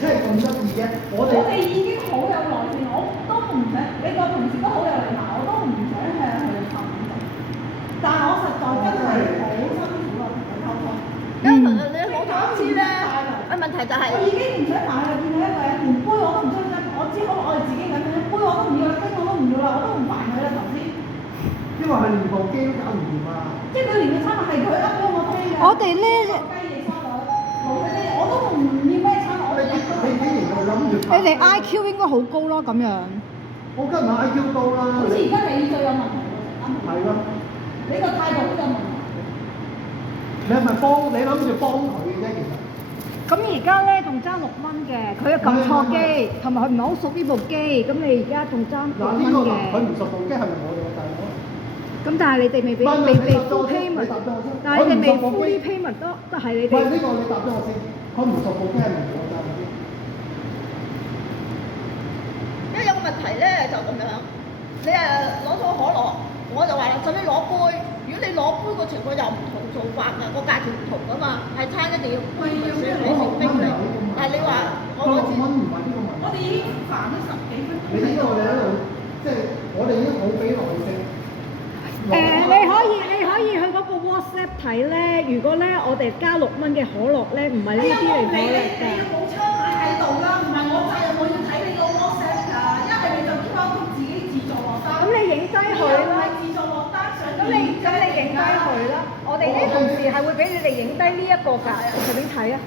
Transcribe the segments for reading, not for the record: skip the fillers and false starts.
真係咁得意嘅？我哋已經好有耐性，我都唔想你個同事都好有禮貌，我都唔想向佢求證。但係我實在真係好辛苦啊，同佢溝通。因為你講咗一次咧，問題就係我已經唔想買啦，見到一個人連杯我都唔想爭，我只好我哋自己咁樣，杯我都唔要啦，羹我都唔要啦，我都唔煩佢啦頭先。因為係連部機都搞唔掂啊！即係佢連嘅餐係佢噏俾我聽嘅。我哋咧，雞翼沙律、老雞翼，我都唔要咩餐，我哋你竟然又諗住你哋 IQ 應該好高咯，咁樣。我今日 IQ 高啦。好似而家你最有問題喎，成間。係咯。你個態度都有問題。你係咪幫你諗住幫佢嘅啫？其實。咁而家咧仲爭6蚊嘅，佢又撳錯機，同埋佢唔係好熟呢部機，咁你而家仲爭6蚊嘅。佢唔熟部機係咪我哋嘅大佬？咁但係你哋未 full payment，但係你哋未 full payment 都係你哋。喂，呢個你答咗我先，佢唔熟部機係咪我哋？因為有個問題咧就咁樣，你攞咗可樂，我就話啦，使唔使攞杯？如果你攞杯個情況又唔同做法㗎，個價錢唔同㗎嘛，係餐一定要杯要你成冰嚟。但係你話我攞錢，唔係呢個問題。我哋已經煩咗10幾分鐘。你呢個你喺度，即係我哋已經好俾耐性。你可以去嗰個 WhatsApp 睇咧，如果咧我哋加6蚊嘅可樂咧，唔係呢啲嚟可樂㗎。你要冇槍牌喺度啦，唔係我責任，我要睇你個 WhatsApp 㗎。一係你就 QR code 自己自助落單。咁你影低佢啦。自助落單上。咁你影低佢啦。我哋啲同事係會俾你哋影低呢一個㗎，隨便睇啊。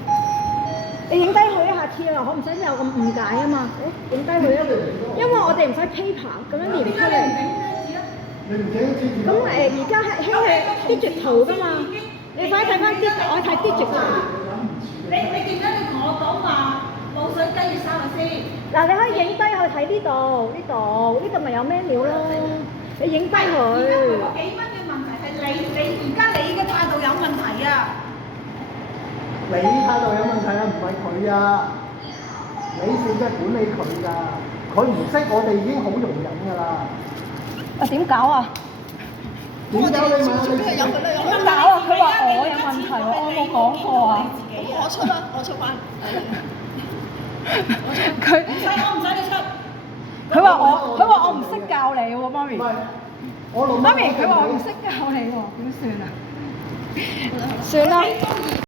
你影低佢一下貼啦，可唔使有咁誤解啊嘛？影低佢啊，因為我哋唔使 paper 咁樣連出嚟。你唔整字咁而家係興係 digital 㗎嘛？你快睇翻我睇 digital。你點解你同我講話滷水雞翼沙律先？嗱，你可以影低去睇呢度咪有咩料咯？你影低佢。而家佢嗰幾蚊嘅問題係你而家你嘅態度有問題啊！你態度有問題啊，唔係佢啊！你負責管理佢㗎，佢唔識我哋已經好容忍㗎啦。點搞啊？點搞你問佢？點搞啊？佢話我有問題喎，我冇講過啊。我出啦，我出翻。佢我唔使你出。佢話我唔識教你喎，媽咪。唔係，我媽咪佢話我唔識教你喎，點算啊？算啦。